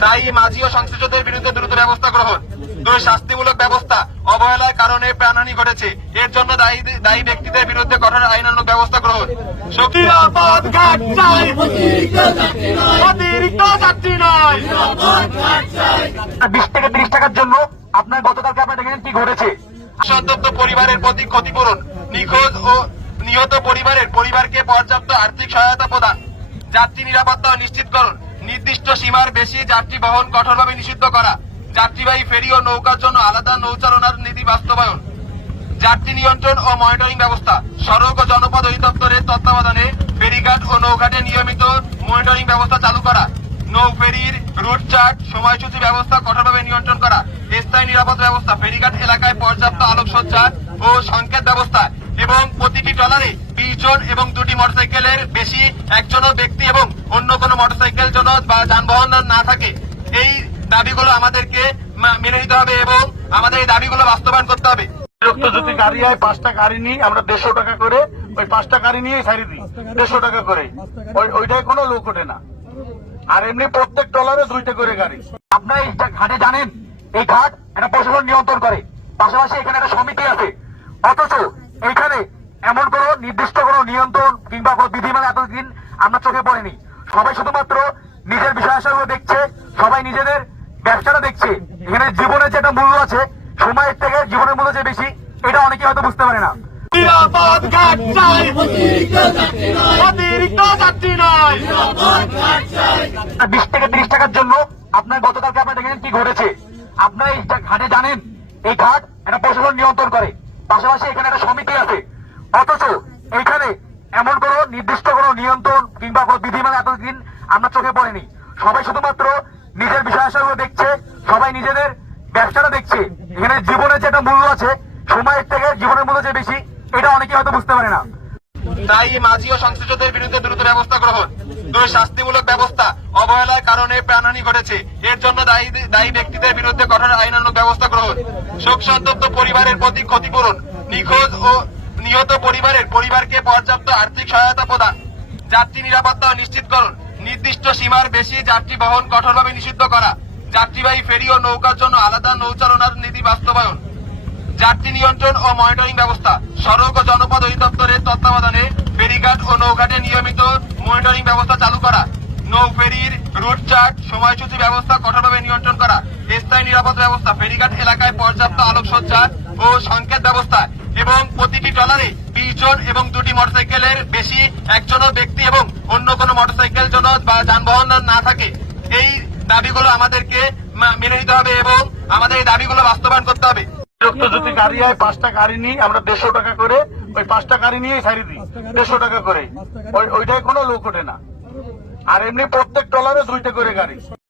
তাই মাঝি ও সংশ্লিষ্টদের বিরুদ্ধে দ্রুত ব্যবস্থা গ্রহণ। দুই শাস্তিমূলক ব্যবস্থা অবহেলার কারণে প্রাণহানি ঘটেছে। এর জন্য দায়ী দায়ী ব্যক্তিদের বিরুদ্ধে কঠোর আইনানুগ ব্যবস্থা গ্রহণ। বিশ থেকে ত্রিশ টাকার জন্য আপনার গতকালকে আপনার দেখেন কি ঘটেছে। সন্তপ্ত পরিবারের প্রতি ক্ষতিপূরণ নিখোঁজ ও নিহত পরিবারের পরিবারকে পর্যাপ্ত আর্থিক সহায়তা প্রদান যাত্রী নিরাপত্তা নিশ্চিতকরণ নির্দিষ্ট সীমার বেশি যাত্রী বহন কঠোরভাবে নিষিদ্ধ করা। যাত্রীবাহী ফেরি ও নৌকার জন্য আলাদা নৌচালনার নীতি বাস্তবায়ন। যাত্রী নিয়ন্ত্রণ ও মনিটরিং ব্যবস্থা। সড়ক ও জনপদ অধিদপ্তরের তত্ত্বাবধানে ফেরিঘাট ও নৌঘাটে নিয়মিত মনিটরিং ব্যবস্থা চালু করা। নৌ ফেরির রুট চার্ট, সময়সূচি ব্যবস্থা কঠোরভাবে নিয়ন্ত্রণ করা। স্থায়ী নিরাপত্তা ব্যবস্থা। ফেরিঘাট এলাকায় পর্যাপ্ত আলোকসজ্জা ও সংকেত ব্যবস্থা এবং প্রতিটি ট্রলারে বিশ জন এবং দুটি মোটরসাইকেলের বেশি একজনও ব্যক্তি এবং কোনো মোটরসাইকেল যেন বা যানবাহন না থাকে, এই দাবিগুলো আমাদেরকে মেনে নিতে হবে এবং আমাদের এই দাবিগুলো বাস্তবায়ন করতে হবে। যদি গাড়ি হয়, পাঁচটা গাড়ি নিই আমরা দেড়শো টাকা করে, ওই পাঁচটা গাড়ি নিয়ে সারি দিই, দেড়শো টাকা করে। ওইটাই কোনো লোক ওঠে না। আর এমনি প্রত্যেক ট্রলারে দুইটা করে গাড়ি। আপনার এই ঘাটে জানেন, এই ঘাট একটা প্রশাসন নিয়ন্ত্রণ করে। পাশাপাশি এখানে একটা সমিতি আছে। অথচ এইখানে এমন কোন নির্দিষ্ট কোন নিয়ন্ত্রণ কিংবা বিধিমালা এতদিন আমরা চোখে পড়েনি। সবাই শুধুমাত্র নিজের বিষয় আশাগুলো দেখছে সবাই নিজেদের ব্যবসাটা দেখছে। এখানে জীবনের যে একটা মূল্য আছে সময়ের থেকে জীবনের মূল্য যে বেশি এটা অনেকে হয়তো বুঝতে পারে না। নিরাপদ ঘাট চাই। অতিরিক্ত যাত্রী নয়। বিশ থেকে ত্রিশ টাকার জন্য আপনার গতকালকে আপনার দেখেন কি ঘটেছে। আপনার এই ঘাটে জানেন এই ঘাট একটা প্রশাসন নিয়ন্ত্রণ করে। পাশাপাশি এখানে একটা সমিতি আছে। অথচ এইখানে এমন কোন নির্দিষ্ট নিয়ন্ত্রণ কিংবা কোনো বিধিমালা এতদিন আমরা চোখে পড়েনি। সবাই শুধুমাত্র নিজের বিষয় আশাগুলো দেখছে, সবাই নিজেদের ব্যবসাটা দেখছে। এখানে জীবনের যে একটা মূল্য আছে, সময়ের থেকে জীবনের মূল্য যে বেশি, এটা অনেকে হয়তো বুঝতে পারে না। তাই মাঝি ও সংশ্লিষ্টদের বিরুদ্ধে দ্রুত ব্যবস্থা গ্রহণ। দুই শাস্তিমূলক ব্যবস্থা অবহেলার কারণে প্রাণহানি ঘটেছে। এর জন্য দায়ী দায়ী ব্যক্তিদের বিরুদ্ধে কঠোর আইনানুগ ব্যবস্থা গ্রহণ। শোক সন্তপ্ত পরিবারের প্রতি ক্ষতিপূরণ। নিখোঁজ ও নিহত পরিবারের পরিবারকে পর্যাপ্ত আর্থিক সহায়তা প্রদান। যাত্রী নিরাপত্তা নিশ্চিতকরণ নির্দিষ্ট সীমার বেশি যাত্রী বহন কঠোরভাবে নিষিদ্ধ করা। যাত্রীবাহী ফেরি ও নৌকার জন্য আলাদা নৌচালনার নীতি বাস্তবায়ন। যাত্রী নিয়ন্ত্রণ ও মনিটরিং ব্যবস্থা। সড়ক ও জনপদ অধিদপ্তরের তত্ত্বাবধানে ফেরিঘাট ও নৌঘাটে নিয়মিত মনিটরিং ব্যবস্থা চালু করা। নৌ ফেরির রুট চার্ট, সময়সূচি ব্যবস্থা কঠোরভাবে নিয়ন্ত্রণ করা। স্থায়ী নিরাপত্তা ব্যবস্থা। ফেরিঘাট এলাকায় পর্যাপ্ত আলোকসজ্জা ও সংকেত ব্যবস্থা এবং প্রতিটি ট্রলারে বিশ জন এবং দুটি মোটরসাইকেলের বেশি একজনও ব্যক্তি এবং অন্য কোনো মোটরসাইকেল যেন বা যানবাহন না থাকে। এই দাবিগুলো আমাদেরকে মেনে নিতে হবে এবং আমাদের এই দাবিগুলো বাস্তবায়ন করতে হবে। যদি গাড়ি হয় পাঁচটা গাড়ি নিই, আমরা দেড়শো টাকা করে ওই পাঁচটা গাড়ি নিয়ে সারি দিই, দেড়শো টাকা করে। ওইটাই কোনো লোক ওঠে না। আর এমনি প্রত্যেক ট্রলারে দুইটা করে গাড়ি।